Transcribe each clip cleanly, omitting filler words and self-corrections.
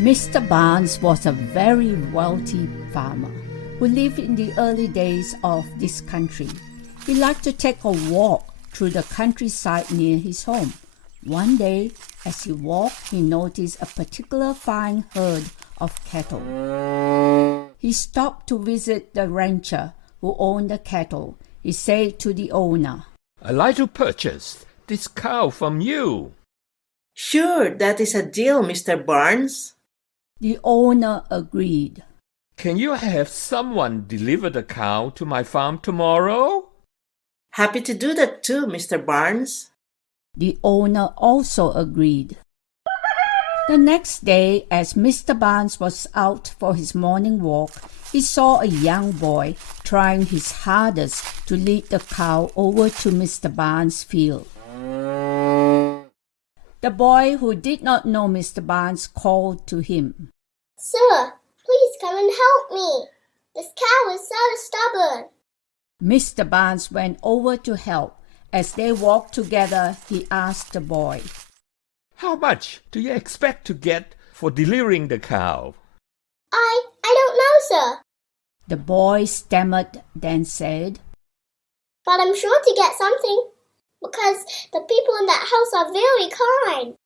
Mr. Barnes was a very wealthy farmer who lived in the early days of this country. He liked to take a walk through the countryside near his home. One day, as he walked, he noticed a particular fine herd of cattle. He stopped to visit the rancher who owned the cattle. He said to the owner, "I'd like to purchase this cow from you." "Sure, that is a deal, Mr. Barnes." The owner agreed. "Can you have someone deliver the cow to my farm tomorrow?" "Happy to do that too, Mr. Barnes." The owner also agreed. The next day, as Mr. Barnes was out for his morning walk, he saw a young boy trying his hardest to lead the cow over to Mr. Barnes' field. The boy, who did not know Mr. Barnes, called to him, "Sir, please come and help me. This cow is so stubborn." Mr. Barnes went over to help. As they walked together, he asked the boy, "How much do you expect to get for delivering the cow?" I don't know, sir. The boy stammered, then said, But I'm sure to get something, because the people in that house are very kind.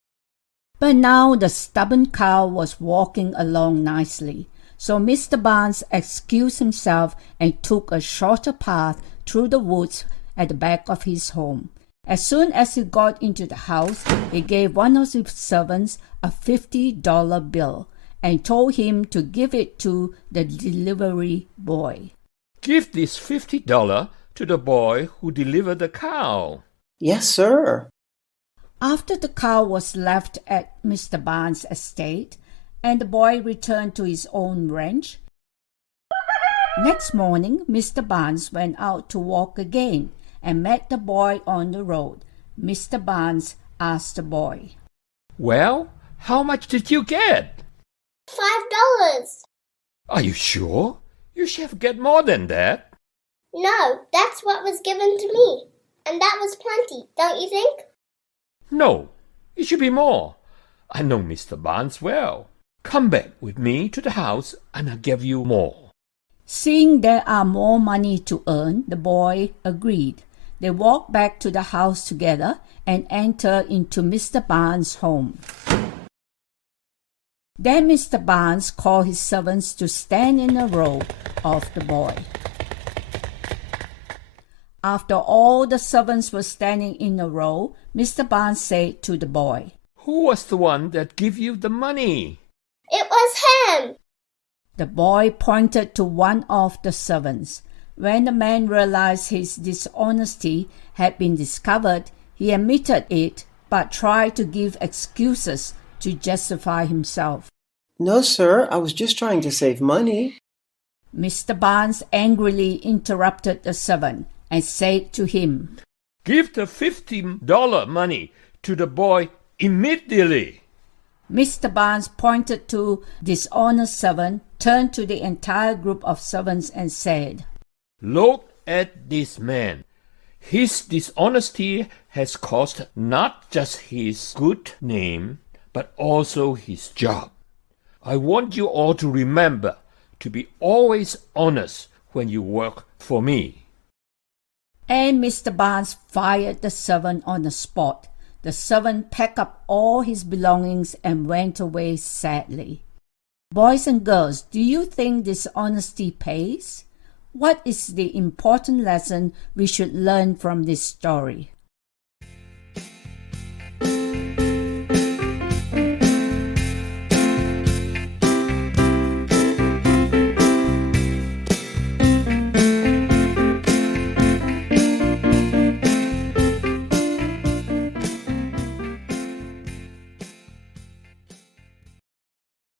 But now the stubborn cow was walking along nicely, so Mr. Barnes excused himself and took a shorter path through the woods at the back of his home. As soon as he got into the house, he gave one of his servants a $50 bill and told him to give it to the delivery boy. "Give this $50 to the boy who delivered the cow." "Yes, sir." After the cow was left at Mr. Barnes' estate and the boy returned to his own ranch, next morning Mr. Barnes went out to walk again and met the boy on the road. Mr. Barnes asked the boy, "Well, how much did you get?" $5. "Are you sure? You should get more than that." No, that's what was given to me. And that was plenty, don't you think? "No, it should be more. I know Mr. Barnes well. Come back with me to the house and I'll give you more." Seeing there are more money to earn, the boy agreed. They walked back to the house together and entered into Mr. Barnes' home. Then Mr. Barnes called his servants to stand in a row of the boy. After all the servants were standing in a row, Mr. Barnes said to the boy, "Who was the one that gave you the money?" It was him. The boy pointed to one of the servants. When the man realized his dishonesty had been discovered, he admitted it, but tried to give excuses to justify himself. "No, sir, I was just trying to save money." Mr. Barnes angrily interrupted the servant and said to him, "Give the $50 money to the boy immediately." Mr. Barnes pointed to this dishonest servant, turned to the entire group of servants and said, "Look at this man. His dishonesty has cost not just his good name, but also his job. I want you all to remember to be always honest when you work for me." And Mr. Barnes fired the servant on the spot. The servant packed up all his belongings and went away sadly. Boys and girls, do you think dishonesty pays? What is the important lesson we should learn from this story?